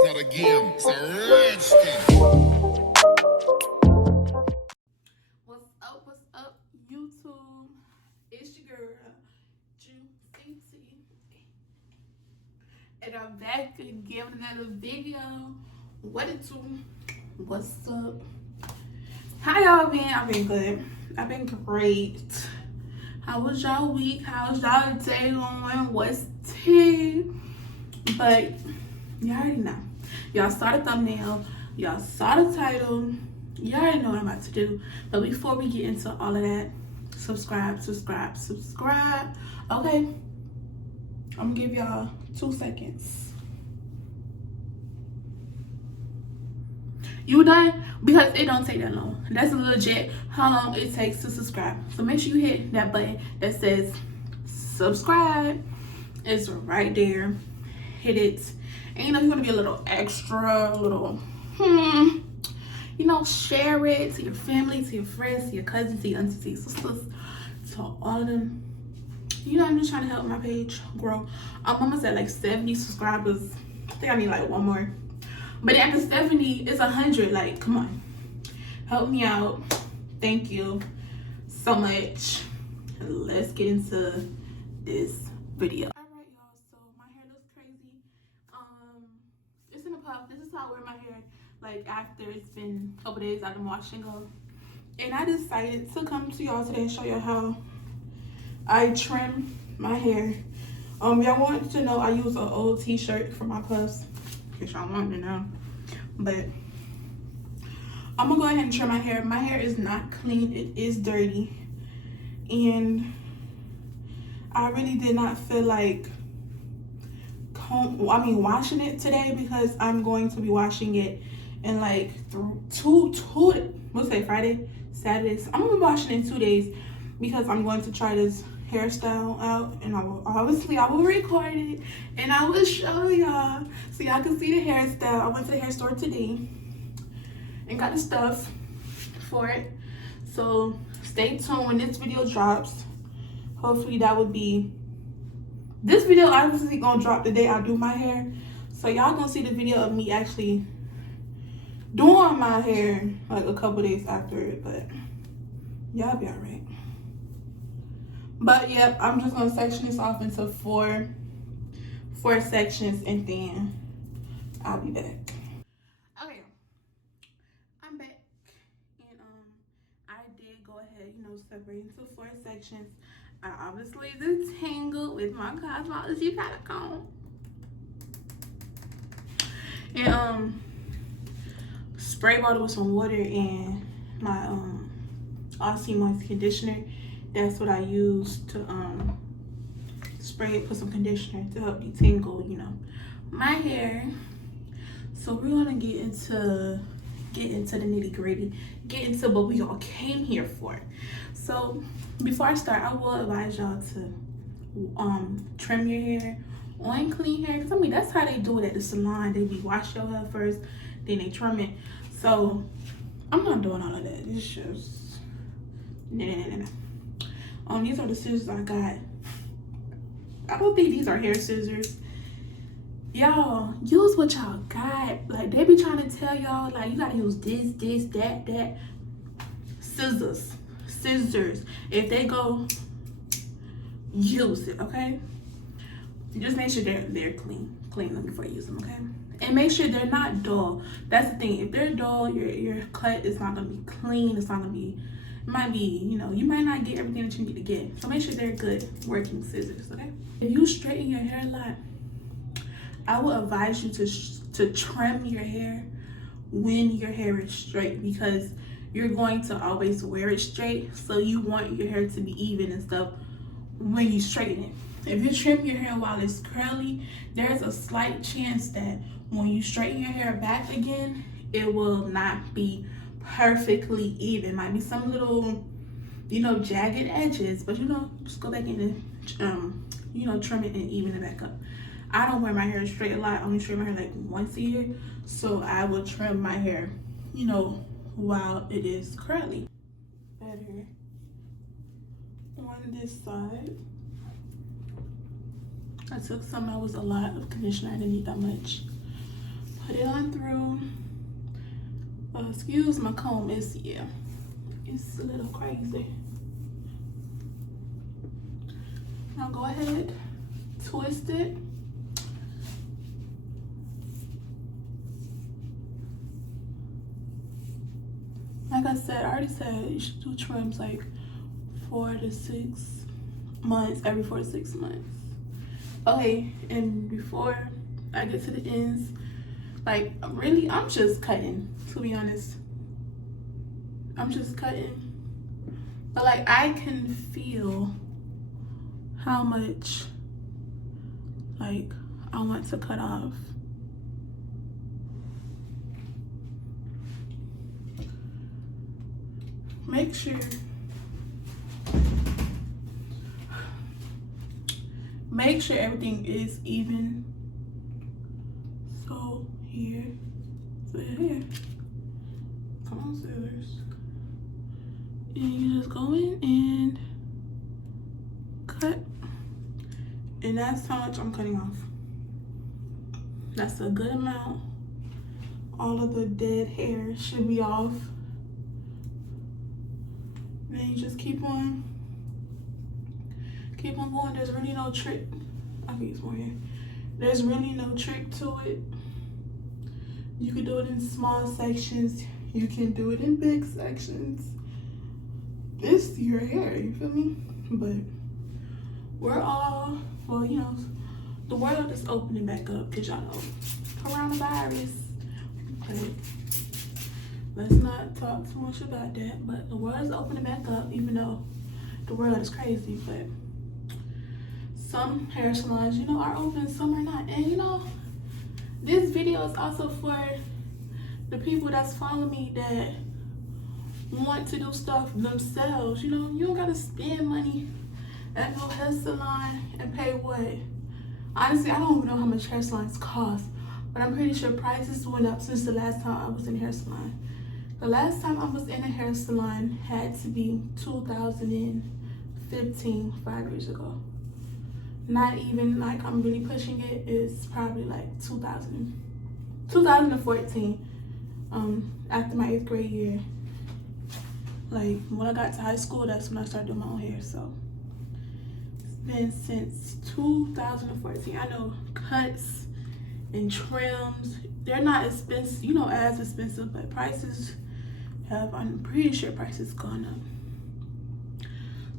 It's not a game, it's a rich thing. What's up, YouTube? It's your girl, Juicy, and I'm back again with another video. What it do? What's up? How y'all been? I've been good. I've been great. How was y'all week? How's y'all day going? What's tea? But y'all already know. Y'all saw the thumbnail. Y'all saw the title. Y'all already know what I'm about to do. But before we get into all of that, subscribe. Okay? I'm gonna give y'all 2 seconds. You done? Because it don't take that long. That's legit how long it takes to subscribe. So make sure you hit that button that says subscribe. It's right there. Hit it. And you know you're gonna be a little extra, share it to your family, to your friends, to your cousins, to your aunties, to your sisters, to all of them. I'm just trying to help my page grow. I'm almost at like 70 subscribers. I think I need like one more. But after 70, it's 100. Like, come on. Help me out. Thank you so much. Let's get into this video. Alright, y'all. So my hair looks crazy. It's in a puff. This is how I wear my hair like after it's been a couple days out of wash and go. And I decided to come to y'all today and show you how I trim my hair. Y'all want to know I use an old t-shirt for my puffs, in case y'all want to know. But I'm gonna go ahead and trim my hair. My hair is not clean, it is dirty. And I really did not feel like washing it today because I'm going to be washing it in like Friday, Saturday. I'm gonna be washing it in 2 days because I'm going to try this hairstyle out, and I will record it and I will show y'all so y'all can see the hairstyle. I went to the hair store today and got the stuff for it. So stay tuned when this video drops. Hopefully that would be this video obviously gonna drop the day I do my hair. So y'all gonna see the video of me actually doing my hair like a couple days after it, but y'all be alright. But yep, I'm just gonna section this off into four sections and then I'll be back. Okay, I'm back, and I did go ahead, separate into 4 sections. I obviously detangled with my cosmology palette comb. And spray bottle with some water and my Aussie moist conditioner. That's what I use to spray it, put some conditioner to help detangle, my hair. So we're gonna get into the nitty-gritty, get into what we all came here for. So before I start, I will advise y'all to trim your hair on clean hair, because that's how they do it at the salon. They be wash your hair first, then they trim it. So I'm not doing all of that. It's just no. These are the scissors I got. I don't think these are hair scissors. Y'all use what y'all got. Like, they be trying to tell y'all like you gotta use this, that. Scissors. If they go, use it, okay? Just make sure they're clean them before you use them, okay? And make sure they're not dull. That's the thing. If they're dull, your cut is not gonna be clean. It's not gonna be. It might be, you might not get everything that you need to get. So make sure they're good working scissors, okay? If you straighten your hair a lot, I would advise you to trim your hair when your hair is straight, because you're going to always wear it straight. So you want your hair to be even and stuff when you straighten it. If you trim your hair while it's curly, there's a slight chance that when you straighten your hair back again, it will not be perfectly even. Might be some little, jagged edges, but just go back in and trim it and even it back up. I don't wear my hair straight a lot. I only trim my hair like once a year, so I will trim my hair, while it is curly. Better on this side. I took some that was a lot of conditioner. I didn't need that much. put it on through. Excuse my comb, it's a little crazy. Now go ahead, twist it. Like I said, I already said you should do trims like 4 to 6 months, every 4 to 6 months. Okay, and before I get to the ends, like really, I'm just cutting, to be honest. I'm just cutting. But like I can feel how much like I want to cut off. Make sure everything is even. So here, come on, scissors, and you just go in and cut, and that's how much I'm cutting off. That's a good amount. All of the dead hair should be off. Then you just keep on going. There's really no trick. I can use more here. There's really no trick to it. You can do it in small sections. You can do it in big sections. It's your hair, you feel me? But we're all, well, you know, the world is opening back up because y'all know coronavirus. But let's not talk too much about that. But the world is opening back up, even though the world is crazy. But some hair salons, you know, are open, some are not. And you know, this video is also for the people that's following me that want to do stuff themselves. You know, you don't gotta spend money at no hair salon and pay what? Honestly, I don't even know how much hair salons cost, but I'm pretty sure prices went up since the last time I was in a hair salon. The last time I was in a hair salon had to be 2015, 5 years ago. Not even like I'm really pushing it. It's probably like 2014, after my 8th grade year. Like when I got to high school, that's when I started doing my own hair. So it's been since 2014. I know cuts and trims, they're not expensive, you know, as expensive, but prices have, I'm pretty sure prices gone up.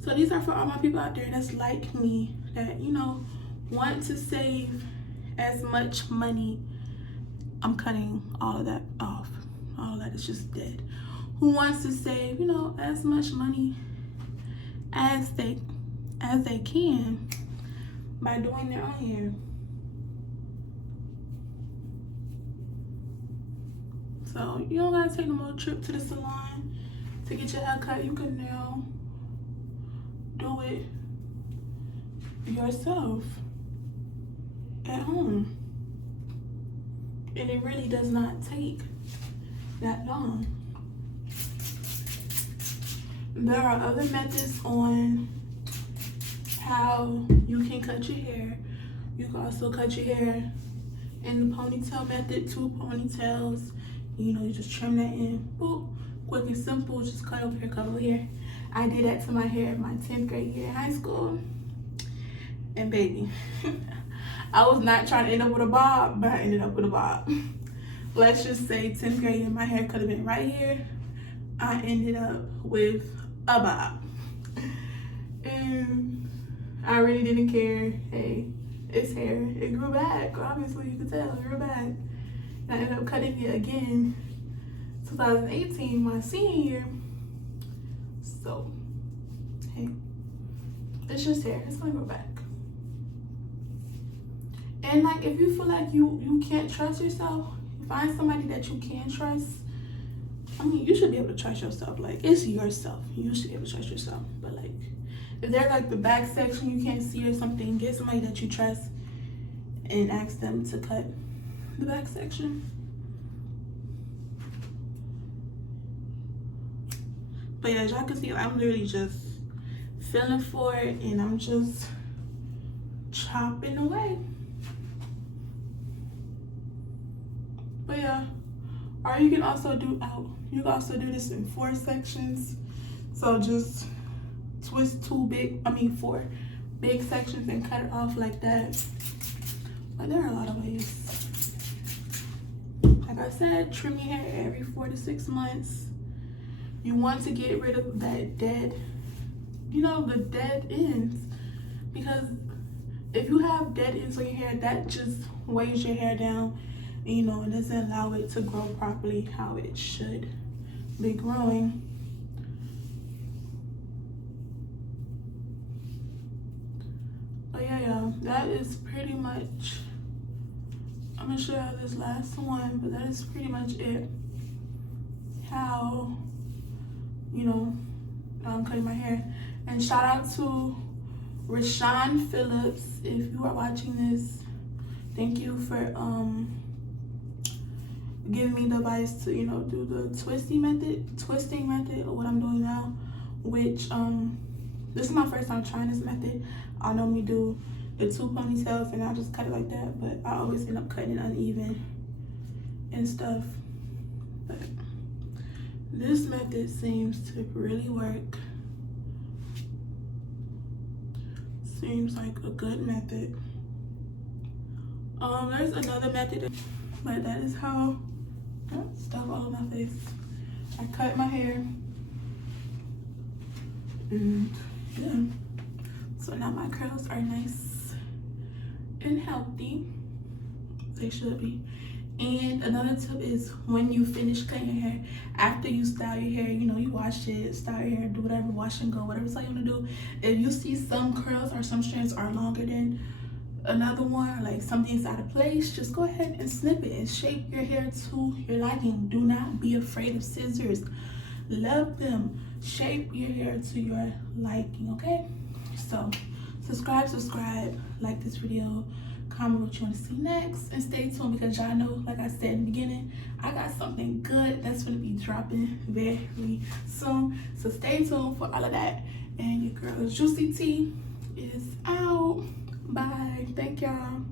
So these are for all my people out there that's like me, that, you know, want to save as much money. I'm cutting all of that off. All of that is just dead. Who wants to save, you know, as much money as they can by doing their own hair. So you don't gotta take no more trip to the salon to get your hair cut. You can now do it yourself at home, and it really does not take that long. There are other methods on how you can cut your hair. You can also cut your hair in the ponytail method, 2 ponytails. You know, you just trim that in, boop, quick and simple. Just cut over here, cut over here. I did that to my hair in my 10th grade year in high school. And baby, I was not trying to end up with a bob, but I ended up with a bob. Let's just say 10th grade year, my hair could have been right here. I ended up with a bob. And I really didn't care. Hey, it's hair. It grew back. Obviously, you could tell it grew back. And I ended up cutting it again 2018, my senior year. So, hey, it's just hair. It's gonna go back. And like, if you feel like you can't trust yourself, find somebody that you can trust. I mean, you should be able to trust yourself. Like, it's yourself. You should be able to trust yourself. But like, if they're like the back section you can't see or something, get somebody that you trust and ask them to cut the back section. But yeah, as y'all can see, I'm literally just feeling for it, and I'm just chopping away. But yeah, or you can also do this in 4 sections. So just twist 4 big sections and cut it off like that. But there are a lot of ways. Like I said, trim your hair every 4 to 6 months. You want to get rid of that dead, the dead ends. Because if you have dead ends on your hair, that just weighs your hair down. And, it doesn't allow it to grow properly how it should be growing. But yeah, y'all, that is pretty much, I'm gonna show you this last one, but that is pretty much it. How, I'm cutting my hair. And shout out to Rashawn Phillips, if you are watching this. Thank you for giving me the advice to do the twisting method of what I'm doing now, which this is my first time trying this method. I normally do the 2 ponytails and I'll just cut it like that, but I always end up cutting it uneven and stuff. But this method seems to really work. Seems like a good method. There's another method, but that is how stuff all over my face. I cut my hair, and yeah. So now my curls are nice and healthy. They should be. And another tip is when you finish cutting your hair, after you style your hair, you wash it, style your hair, do whatever, wash and go, whatever it's like you want to do. If you see some curls or some strands are longer than another one, like something's out of place, just go ahead and snip it and shape your hair to your liking. Do not be afraid of scissors. Love them. Shape your hair to your liking, okay? So subscribe, like this video, comment what you want to see next, and stay tuned because y'all know, like I said in the beginning, I got something good that's going to be dropping very soon. So stay tuned for all of that. And your girl's Juicy T is out. Bye. Thank y'all.